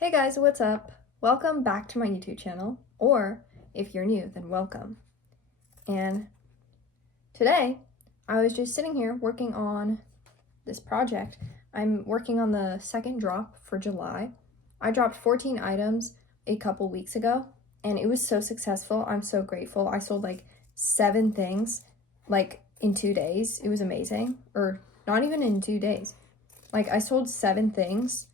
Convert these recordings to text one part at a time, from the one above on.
Hey guys, what's up? Welcome back to my YouTube channel, or if you're new, then welcome. And today, I was just sitting here working on this project. I'm working on the second drop for July. I dropped 14 items a couple weeks ago, and it was so successful. I'm so grateful. I sold like 7 things, like in 2 days. It was amazing. Or not even in 2 days. Like I sold 7 things.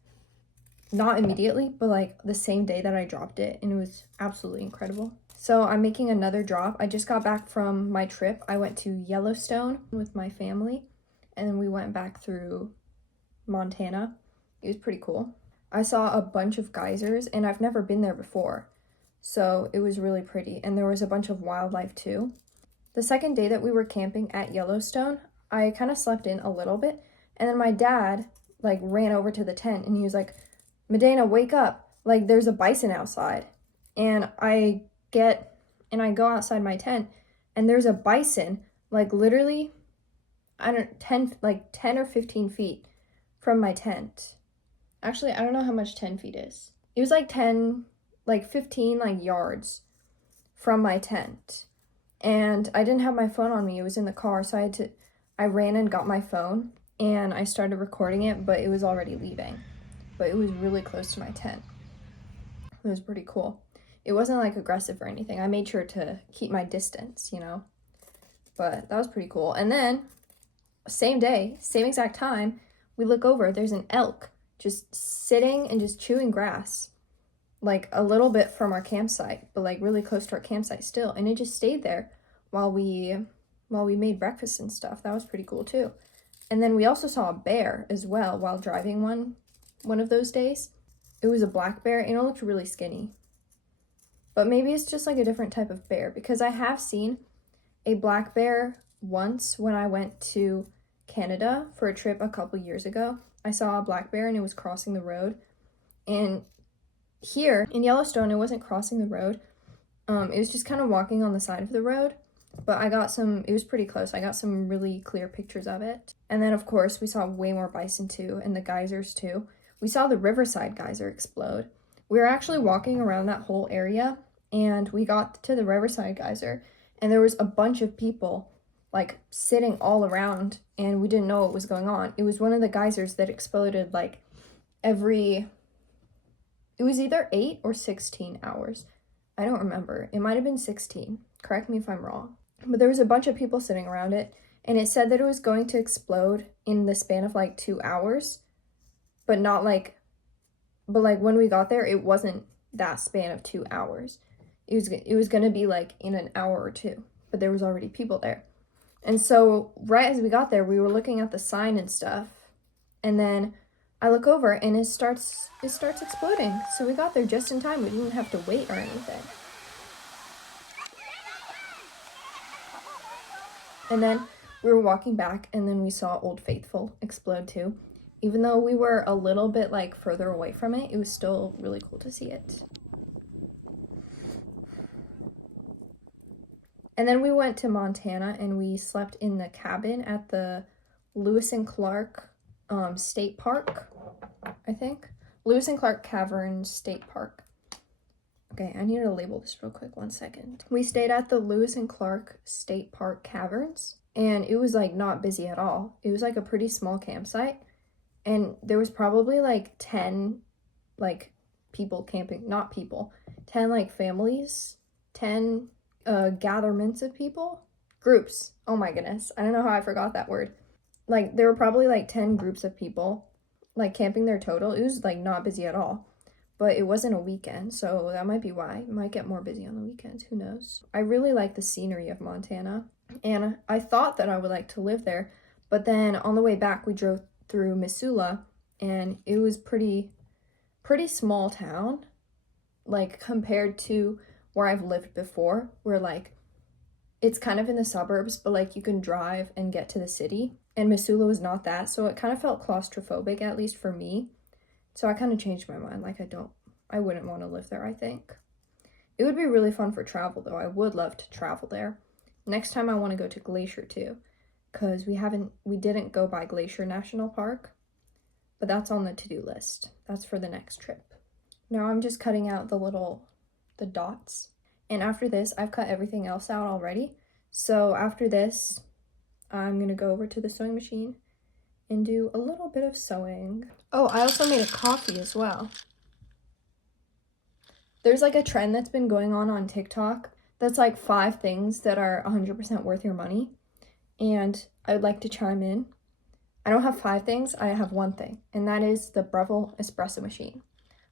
Not immediately, but like the same day that I dropped it, and it was absolutely incredible. So I'm making another drop. I just got back from my trip. I went to Yellowstone with my family, and then we went back through Montana. It was pretty cool. I saw a bunch of geysers, and I've never been there before, so it was really pretty, and there was a bunch of wildlife too. The second day that we were camping at Yellowstone, I kind of slept in a little bit, and then my dad like ran over to the tent, and he was like, Medina, wake up. Like, there's a bison outside. And I go outside my tent, and there's a bison, like, literally, 10 or 15 feet from my tent. Actually, I don't know how much 10 feet is. It was, 15, yards from my tent. And I didn't have my phone on me. It was in the car, so I ran and got my phone, and I started recording it, but it was already leaving. But it was really close to my tent. It was pretty cool. It wasn't like aggressive or anything. I made sure to keep my distance, but that was pretty cool. And then same day, same exact time, we look over, there's an elk just sitting and just chewing grass, like a little bit from our campsite, but like really close to our campsite still. And it just stayed there while we made breakfast and stuff. That was pretty cool too. And then we also saw a bear as well while driving one of those days. It was a black bear, and it looked really skinny. But maybe it's just like a different type of bear, because I have seen a black bear once when I went to Canada for a trip a couple years ago. I saw a black bear, and it was crossing the road. And here in Yellowstone, it wasn't crossing the road. It was just kind of walking on the side of the road. But it was pretty close. I got some really clear pictures of it. And then, of course, we saw way more bison too, and the geysers too. We saw the Riverside geyser explode. We were actually walking around that whole area, and we got to the Riverside geyser, and there was a bunch of people like sitting all around, and we didn't know what was going on. It was one of the geysers that exploded it was either 8 or 16 hours. I don't remember. It might have been 16. Correct me if I'm wrong. But there was a bunch of people sitting around it, and it said that it was going to explode in the span of 2 hours. But when we got there, it wasn't that span of 2 hours. It was going to be in an hour or two, but there was already people there. And so right as we got there, we were looking at the sign and stuff, and then I look over and it starts exploding. So we got there just in time. We didn't have to wait or anything. And then we were walking back, and then we saw Old Faithful explode too. Even though we were a little bit further away from it, it was still really cool to see it. And then we went to Montana, and we slept in the cabin at the Lewis and Clark State Park, I think. Lewis and Clark Caverns State Park. Okay, I need to label this real quick, 1 second. We stayed at the Lewis and Clark State Park Caverns, and it was not busy at all. It was a pretty small campsite. And there was probably 10 people camping, not people, 10 families, 10 gatherments of people, groups. Oh my goodness, I don't know how I forgot that word. There were probably 10 groups of people camping there total. It was not busy at all, but it wasn't a weekend, so that might be why. It might get more busy on the weekends, who knows. I really like the scenery of Montana, and I thought that I would like to live there, but then on the way back we drove through Missoula, and it was pretty small town, compared to where I've lived before, where it's kind of in the suburbs, but you can drive and get to the city, and Missoula was not that, so it kind of felt claustrophobic, at least for me. So I kind of changed my mind. I wouldn't want to live there, I think. It would be really fun for travel though. I would love to travel there. Next time I want to go to Glacier too, because we didn't go by Glacier National Park, but that's on the to-do list. That's for the next trip. Now I'm just cutting out the dots. And after this, I've cut everything else out already. So after this, I'm gonna go over to the sewing machine and do a little bit of sewing. Oh, I also made a coffee as well. There's like a trend that's been going on TikTok that's like 5 things that are 100% worth your money. And I would like to chime in. I don't have 5 things, I have 1 thing, and that is the Breville espresso machine.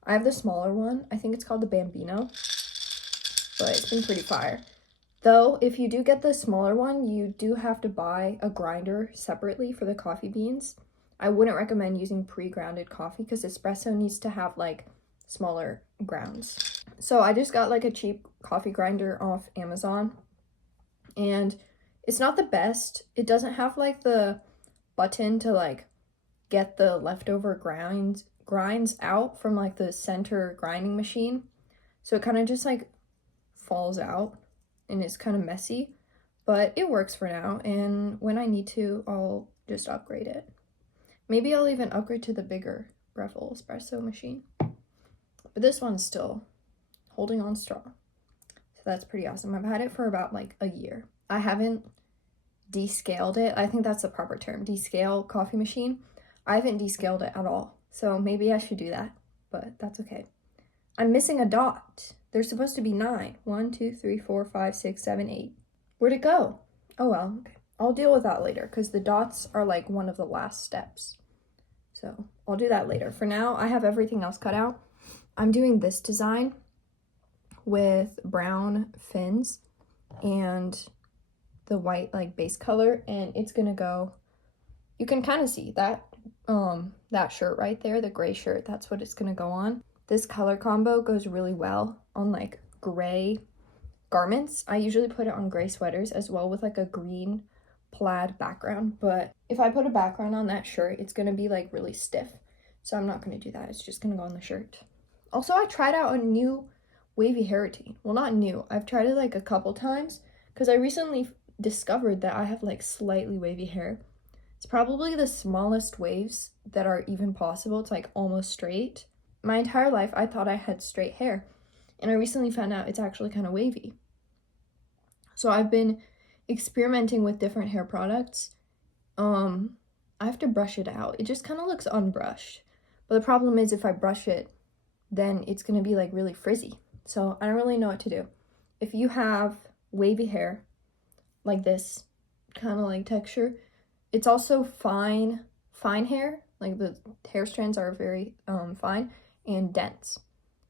I have the smaller one. I think it's called the Bambino, but it's been pretty fire. Though, if you do get the smaller one, you do have to buy a grinder separately for the coffee beans. I wouldn't recommend using pre-grounded coffee because espresso needs to have like smaller grounds. So I just got like a cheap coffee grinder off Amazon, and it's not the best. It doesn't have like the button to like get the leftover grinds out from like the center grinding machine. So it kind of just like falls out and it's kind of messy, but it works for now. And when I need to, I'll just upgrade it. Maybe I'll even upgrade to the bigger Breville espresso machine. But this one's still holding on strong. So that's pretty awesome. I've had it for about like a year. I haven't descaled it. I think that's the proper term, descale coffee machine. I haven't descaled it at all. So maybe I should do that, but that's okay. I'm missing a dot. There's supposed to be 9. 1, 2, 3, 4, 5, 6, 7, 8. Where'd it go? Oh well, okay. I'll deal with that later because the dots are like one of the last steps. So I'll do that later. For now, I have everything else cut out. I'm doing this design with brown fins and the white like base color, and it's gonna go, you can kind of see that that shirt right there, the gray shirt, that's what it's gonna go on. This color combo goes really well on like gray garments. I usually put it on gray sweaters as well with like a green plaid background, but if I put a background on that shirt, it's gonna be like really stiff. So I'm not gonna do that. It's just gonna go on the shirt. Also, I tried out a new wavy hair routine. Well, not new. I've tried it like a couple times because I recently discovered that I have like slightly wavy hair. It's probably the smallest waves that are even possible. It's like almost straight. My entire life, I thought I had straight hair, and I recently found out it's actually kind of wavy. So I've been experimenting with different hair products. I have to brush it out. It just kind of looks unbrushed. But the problem is if I brush it, then it's going to be like really frizzy. So I don't really know what to do. If you have wavy hair, like this kind of like texture, it's also fine hair. Like the hair strands are very fine and dense.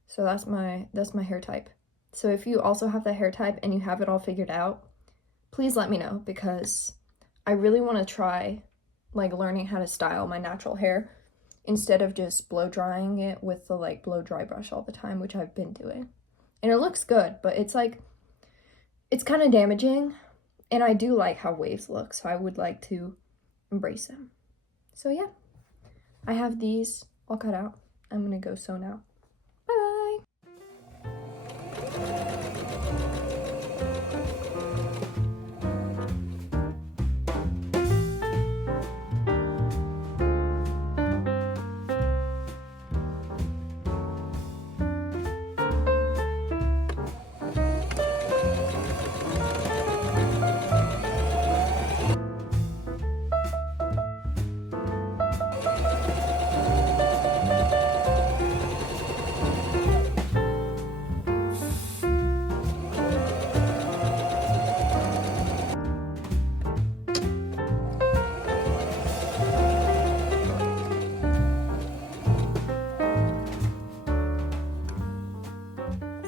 So that's my hair type. So if you also have that hair type and you have it all figured out, please let me know because I really want to try like learning how to style my natural hair instead of just blow drying it with the like blow dry brush all the time, which I've been doing. And it looks good, but it's like, it's kind of damaging, and I do like how waves look, so I would like to embrace them. So yeah, I have these all cut out. I'm gonna go sew now. Bye!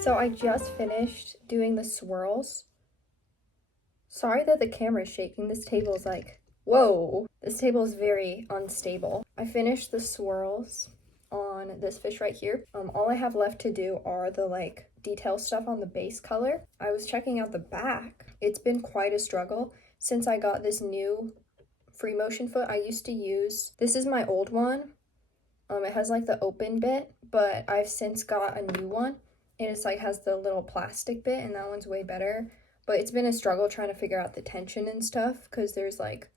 So I just finished doing the swirls. Sorry that the camera is shaking. This table is like, whoa. This table is very unstable. I finished the swirls on this fish right here. All I have left to do are the like detail stuff on the base color. I was checking out the back. It's been quite a struggle since I got this new free motion foot. I used to use, this is my old one. It has like the open bit, but I've since got a new one. And it's like has the little plastic bit, and that one's way better. But it's been a struggle trying to figure out the tension and stuff because there's like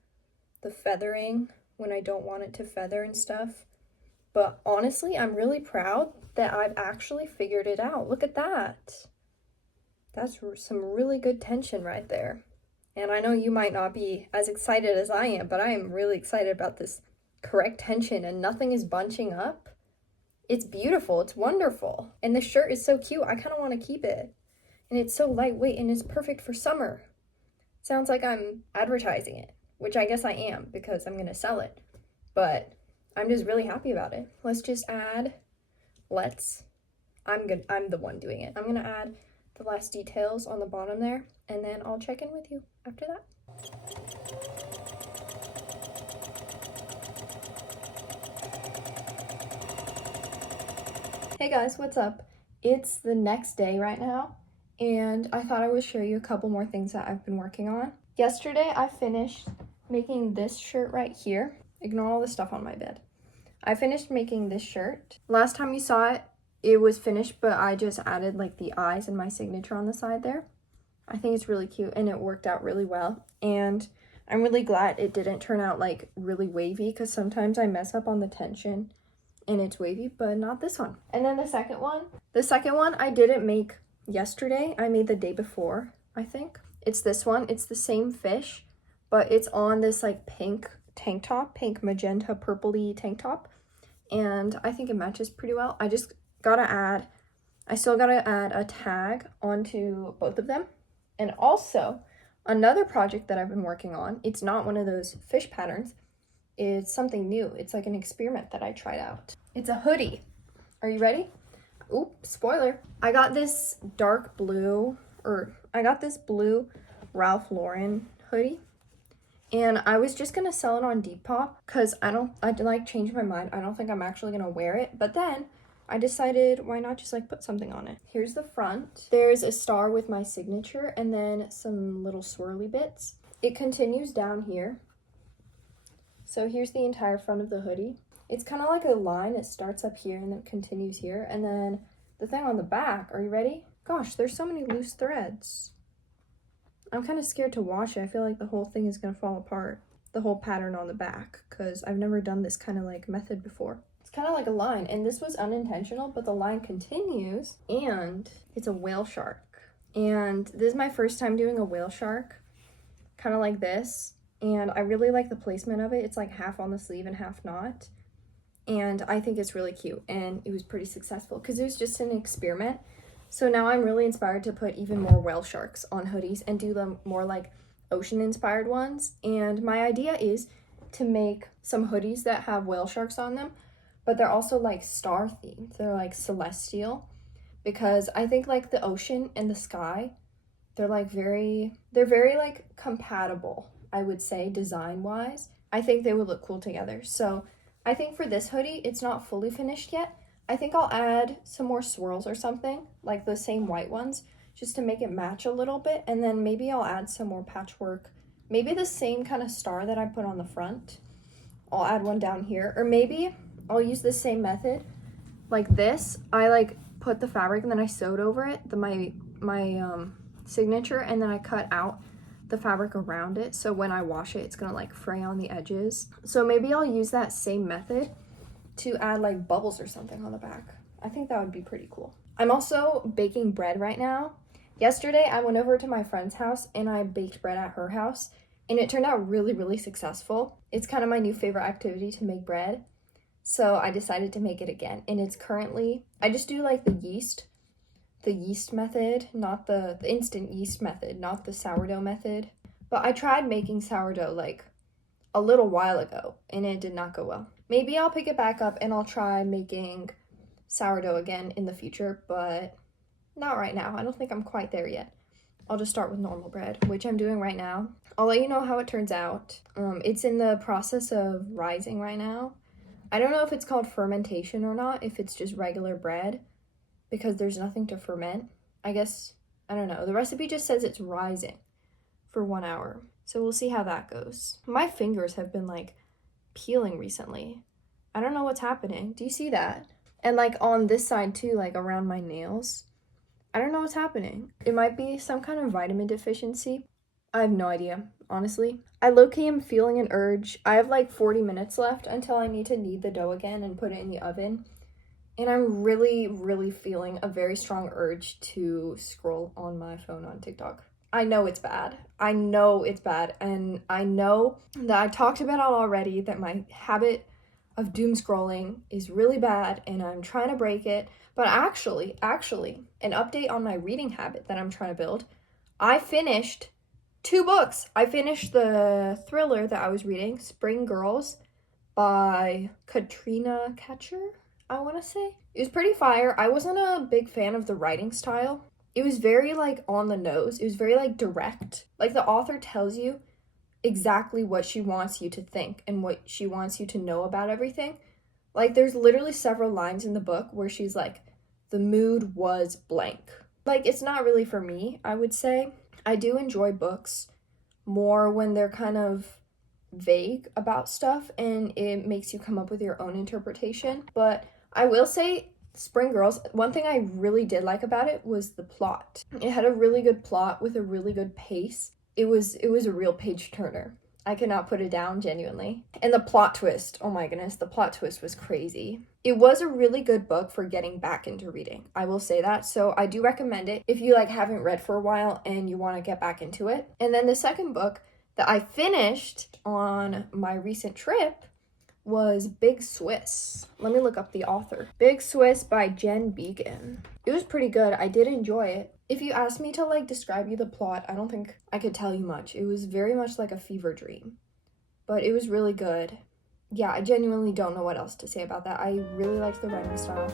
the feathering when I don't want it to feather and stuff. But honestly, I'm really proud that I've actually figured it out. Look at that. That's some really good tension right there. And I know you might not be as excited as I am, but I am really excited about this correct tension and nothing is bunching up. It's beautiful. It's wonderful. And the shirt is so cute. I kind of want to keep it. And it's so lightweight and it's perfect for summer. Sounds like I'm advertising it, which I guess I am because I'm going to sell it. But I'm just really happy about it. Let's just add, I'm the one doing it. I'm going to add the last details on the bottom there, and then I'll check in with you after that. Hey guys, what's up? It's the next day right now, and I thought I would show you a couple more things that I've been working on. Yesterday, I finished making this shirt right here. Ignore all the stuff on my bed. I finished making this shirt. Last time you saw it, it was finished, but I just added like the eyes and my signature on the side there. I think it's really cute and it worked out really well. And I'm really glad it didn't turn out like really wavy because sometimes I mess up on the tension and it's wavy, but not this one. And then the second one I didn't make yesterday. I made the day before, I think. It's this one. It's the same fish, but it's on this like pink tank top, pink magenta purpley tank top. And I think it matches pretty well. I still gotta add a tag onto both of them. And also another project that I've been working on, it's not one of those fish patterns, it's something new. It's like an experiment that I tried out. It's a hoodie. Are you ready? Oop, spoiler. I got this blue Ralph Lauren hoodie. And I was just gonna sell it on Depop because I like changed my mind. I don't think I'm actually gonna wear it. But then I decided why not just like put something on it. Here's the front. There's a star with my signature and then some little swirly bits. It continues down here. So here's the entire front of the hoodie. It's kind of like a line. It starts up here and then continues here. And then the thing on the back, are you ready? Gosh, there's so many loose threads. I'm kind of scared to wash it. I feel like the whole thing is going to fall apart, the whole pattern on the back, because I've never done this kind of like method before. It's kind of like a line, and this was unintentional, but the line continues, and it's a whale shark. And this is my first time doing a whale shark, kind of like this, and I really like the placement of it. It's like half on the sleeve and half not, and I think it's really cute, and it was pretty successful because it was just an experiment. So now I'm really inspired to put even more whale sharks on hoodies and do them more like ocean inspired ones. And my idea is to make some hoodies that have whale sharks on them, but they're also like star themed. They're like celestial because I think like the ocean and the sky, they're very like compatible, I would say, design wise. I think they would look cool together. So I think for this hoodie, it's not fully finished yet. I think I'll add some more swirls or something, like the same white ones, just to make it match a little bit. And then maybe I'll add some more patchwork. Maybe the same kind of star that I put on the front. I'll add one down here. Or maybe I'll use the same method. Like this, I like put the fabric and then I sewed over it, my signature, and then I cut out the fabric around it. So when I wash it, it's gonna like fray on the edges. So maybe I'll use that same method to add like bubbles or something on the back. I think that would be pretty cool. I'm also baking bread right now. Yesterday, I went over to my friend's house and I baked bread at her house and it turned out really, really successful. It's kind of my new favorite activity to make bread. So I decided to make it again. And it's currently, I just do like the yeast method, not the instant yeast method, not the sourdough method. But I tried making sourdough like a little while ago and it did not go well. Maybe I'll pick it back up and I'll try making sourdough again in the future, but not right now. I don't think I'm quite there yet. I'll just start with normal bread, which I'm doing right now. I'll let you know how it turns out. It's in the process of rising right now. I don't know if it's called fermentation or not, if it's just regular bread, because there's nothing to ferment. I guess, I don't know. The recipe just says it's rising for 1 hour. So we'll see how that goes. My fingers have been like peeling recently. I don't know what's happening. Do you see that? And like on this side too, like around my nails. I don't know what's happening. It might be some kind of vitamin deficiency. I have no idea. honestly. I low-key am feeling an urge. I have like 40 minutes left until I need to knead the dough again and put it in the oven. And I'm really, really feeling a very strong urge to scroll on my phone on TikTok. I know it's bad. I know it's bad. And I know that I talked about it already, that my habit of doom scrolling is really bad and I'm trying to break it. But actually, an update on my reading habit that I'm trying to build. I finished 2 books. I finished the thriller that I was reading, Spring Girls by Katrina Ketcher, I want to say. It was pretty fire. I wasn't a big fan of the writing style. It was very like on the nose. It was very like direct. Like the author tells you exactly what she wants you to think and what she wants you to know about everything. Like there's literally several lines in the book where she's like, the mood was blank. Like it's not really for me, I would say. I do enjoy books more when they're kind of vague about stuff and it makes you come up with your own interpretation. But I will say Spring Girls, one thing I really did like about it was the plot. It had a really good plot with a really good pace. It was a real page turner. I cannot put it down, genuinely. And the plot twist, oh my goodness, the plot twist was crazy. It was a really good book for getting back into reading. I will say that. So I do recommend it if you like haven't read for a while and you want to get back into it. And then the second book that I finished on my recent trip was Big Swiss. Let me look up the author. Big Swiss by Jen Beacon. It was pretty good. I did enjoy it. If you asked me to like describe you the plot, I don't think I could tell you much. It was very much like a fever dream, but it was really good. Yeah, I genuinely don't know what else to say about that. I really liked the writing style.